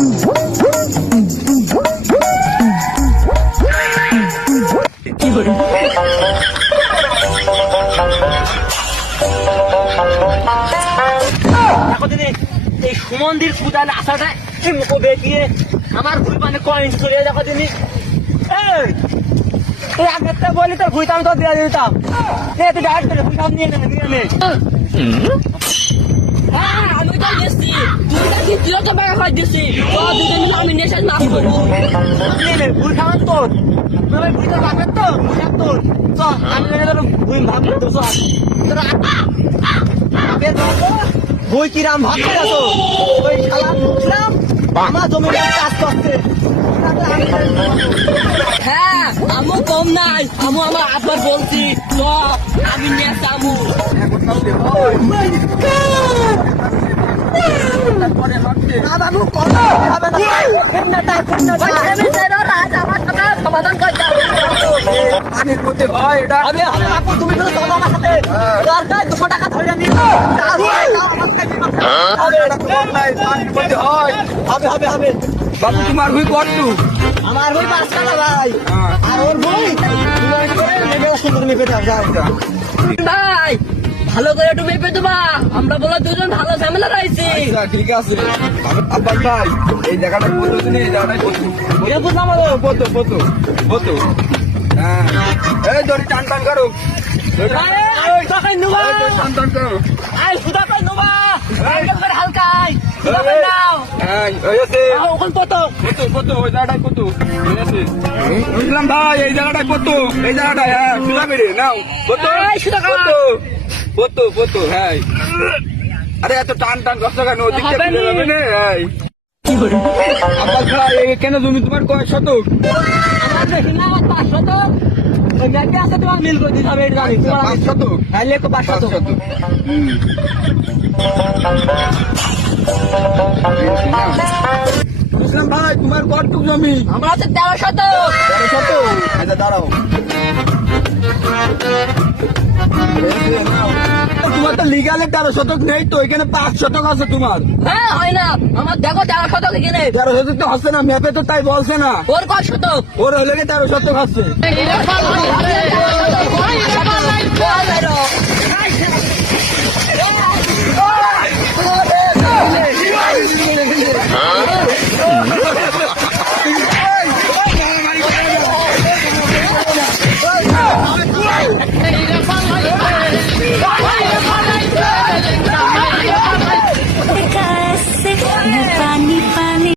এই সুমন্দির পূজা আসাটা এই মুখ বেঁকিয়ে আমার ভুল মানে কয়েন্ট করে দেখো তিনি আগেরটা বলি তোর ভুইতাম তো দিয়ে দিতাম তুই ডাইরেক্ট ভুইতাম নিয়ে নে আমি তো গেছি তুই নাকি তুই তো টাকা খাই দিছি দুজন আমি নেশা মাফ করবো ভুল খাওয়ান তোর ভুইটা পাবেন তো তোর চল আমি ভুই ভাবলি তো বই কিরাম ভাবতে আছো ওই শালা মুখরাম আমার জমির কাজ করতে হ্যাঁ আমু কম নাই আমু আমার আবার বলছি তো আমি নেশা আমু সমাধান করতে তুমি তো চলো আমার সাথে দরকার 200 টাকা ধরে নিয়ে হবে বাবু তোমার বই কটু আমার বই 5 টাকা ভাই আর ওর বই সুন্দর মেপে ভাই ভালো করে একটু মেপে দেবা আমরা বলা দুজন ভালো ঝামেলা রয়েছি ঠিক আছে আব্বাস ভাই এই জায়গাটা কত দিন এই জায়গাটাই কত বুঝলাম কত কত কত হ্যাঁ এই ধরে টান টান করো টান টান করো হালকাই বুঝলাম ভাই এই জায়গাটায় কত এই জায়গাটায় হ্যাঁ সুদা বেড়ে নাও কত কত কত হ্যাঁ আরে এত টান টান কষ্ট কেন আব্বাস ভাই কেন জমি তোমার কয়েক শতক মিল করে দিতে হবে 5 শতক তাহলে তো 5 শতক বুঝলাম ভাই তোমার কতটুক জমি আমরা হচ্ছে 13 শত 13 শতক আচ্ছা দাঁড়াও তোমার তো লিগালে 13 শতক নেই তো এখানে 5 শতক আছে তোমার হ্যাঁ হয় না আমার দেখো 13 শতক এখানে 13 শতক তো হচ্ছে না ম্যাপে তো তাই বলছে না ওর কত শতক ওর হলে 13 শতক আছে Oh,